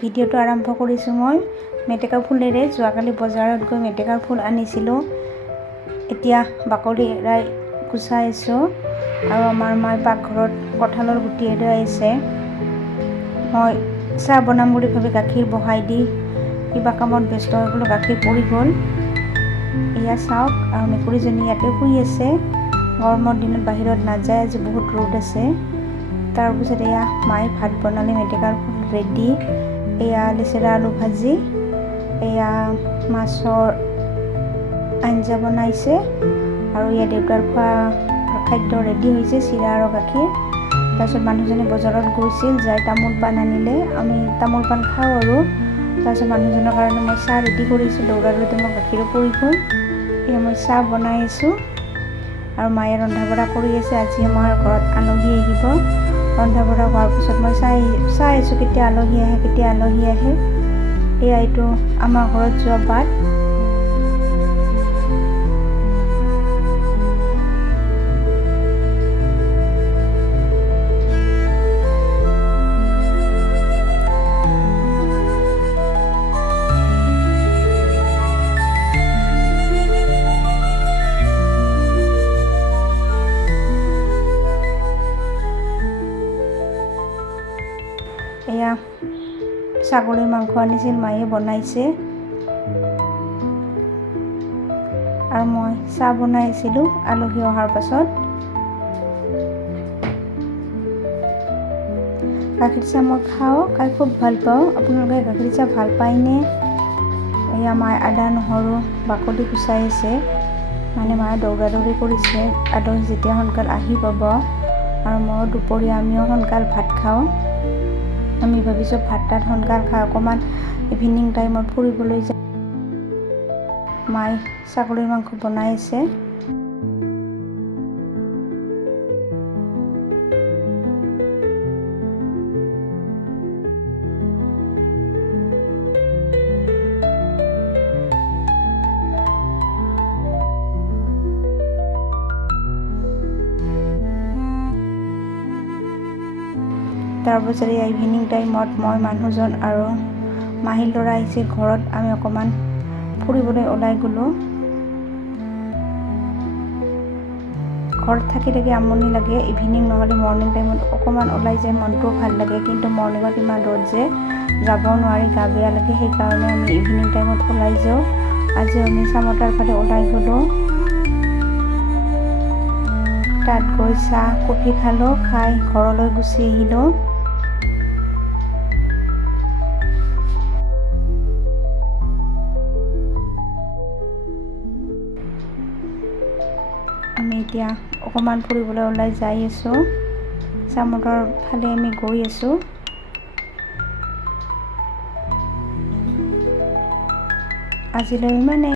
ভিডিঅ'টো আৰম্ভ কৰিছোঁ মই মেটেকা ফুলেৰে। যোৱাকালি বজাৰত গৈ মেটেকা ফুল আনিছিলোঁ। এতিয়া বাকলি এৰাই গুচাইছোঁ আৰু আমাৰ মায়ে পাকঘৰত কঁঠালৰ গুটি এৰাই আছে। মই চাহ বনাম বুলি ভাবি গাখীৰ বহাই দি কিবা কামত ব্যস্ত হৈ গ'লোঁ, গাখীৰ পৰি গ'ল। এয়া চাওক, আৰু মেকুৰীজনী ইয়াতে শুই আছে। গৰমৰ দিনত বাহিৰত নাযায়, আজি বহুত ৰ'দ আছে। তাৰপিছত এয়া মায়ে ভাত বনালে, মেটেকাৰ ফুল ৰেডি। এয়া লেচেৰা আলু ভাজি, এয়া মাছৰ আঞ্জা বনাইছে, আৰু এয়া দেউতাৰ খোৱা খাদ্য ৰেডি হৈছে, চিৰা আৰু গাখীৰ। তাৰপিছত মানুহজনে বজাৰত গৈছিল, যাই তামোল পাণ আনিলে। আমি তামোল পাণ খাওঁ আৰু। তাৰপিছত মানুহজনৰ কাৰণে মই চাহ ৰেডি কৰিছোঁ। দৌৰাদৌৰিতে মই গাখীৰো পৰি গ'ল। এয়া মই চাহ বনাই আছোঁ আৰু মায়ে ৰন্ধা বঢ়া কৰি আছে। আজি আমাৰ ঘৰত আলহী আহিব। ৰন্ধা বঢ়া হোৱাৰ পিছত মই চাই আছোঁ কেতিয়া আলহী আহে। এয়া এইটো আমাৰ ঘৰত যোৱা বাট। এয়া ছাগলীৰ মাংস আনিছিল, মায়ে বনাইছে, আৰু মই চাহ বনাই আছিলোঁ আলহী অহাৰ পাছত। গাখীৰ চাহ মই খাই খুব ভাল পাওঁ। আপোনালোকে গাখীৰ চাহ ভাল পায়নে? এয়া মায়ে আদা নহৰু বাকলি গুচাই আছে, মানে মায়ে দৌৰাদৌৰি কৰিছে আলহী যেতিয়া সোনকাল আহি পাব। আৰু মই দুপৰীয়া আমিও সোনকাল ভাত খাওঁ। আমি ভাবিছোঁ ভাত তাত সোনকাল খাই অকণমান ইভিনিং টাইমত ফুৰিবলৈ যাওঁ। মায়ে ছাগলীৰ মাংস বনাই আছে। তাৰপিছত এই ইভিনিং টাইমত মই মানুহজন আৰু মাহীৰ ল'ৰা আহিছে ঘৰত। আমি অকণমান ফুৰিবলৈ ওলাই গ'লোঁ। ঘৰত থাকি আমনি লাগে। ইভিনিং নহ'লে মৰ্ণিং টাইমত অকণমান ওলাই যায়, মনটোও ভাল লাগে। কিন্তু মৰ্ণিঙত ইমান ৰ'দ যে যাব নোৱাৰি, গা বেয়া লাগে। সেইকাৰণে আমি ইভিনিং টাইমত ওলাই যাওঁ। আজি আমি চামতাৰ ফালে ওলাই গ'লোঁ। তাত গৈ চাহ কফি খালোঁ, খাই ঘৰলৈ গুচি আহিলোঁ। আমি এতিয়া অকণমান ফুৰিবলৈ ওলাই যাই আছোঁ। চামতৰ ফালে আমি গৈ আছোঁ। আজিলৈ ইমানেই।